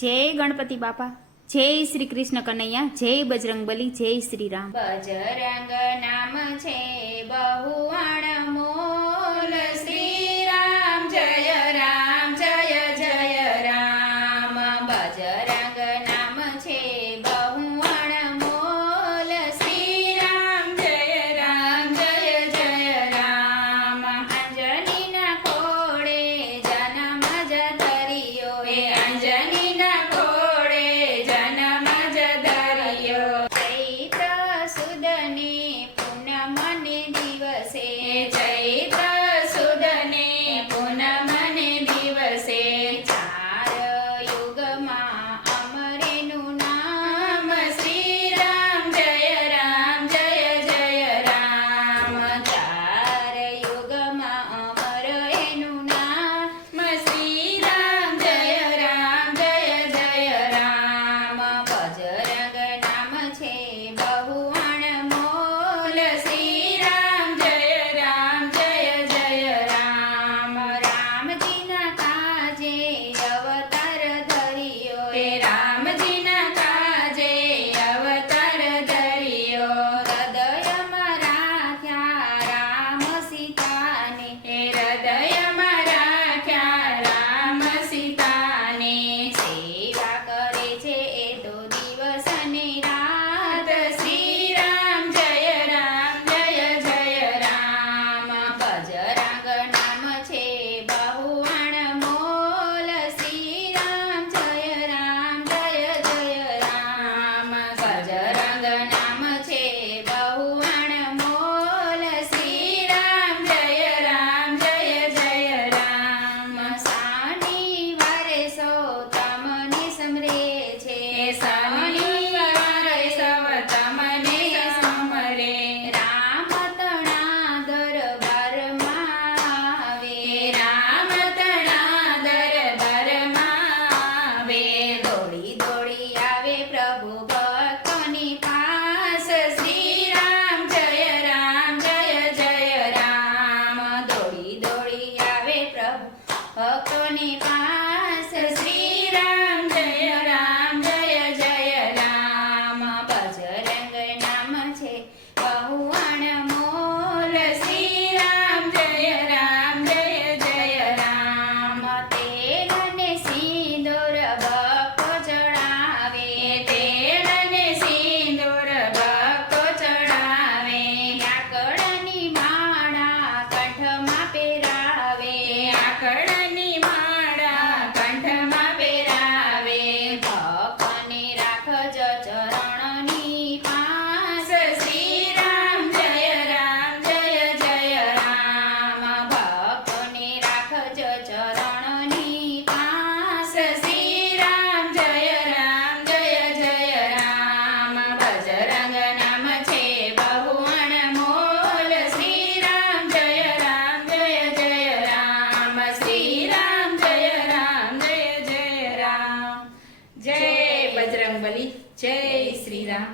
જય ગણપતિ બાપા, જય શ્રી કૃષ્ણ કનૈયા, જય બજરંગબલી, જય શ્રી રામ. બજરંગ નામ છે બહુ 我给你 બાહુબલી જય શ્રી રામ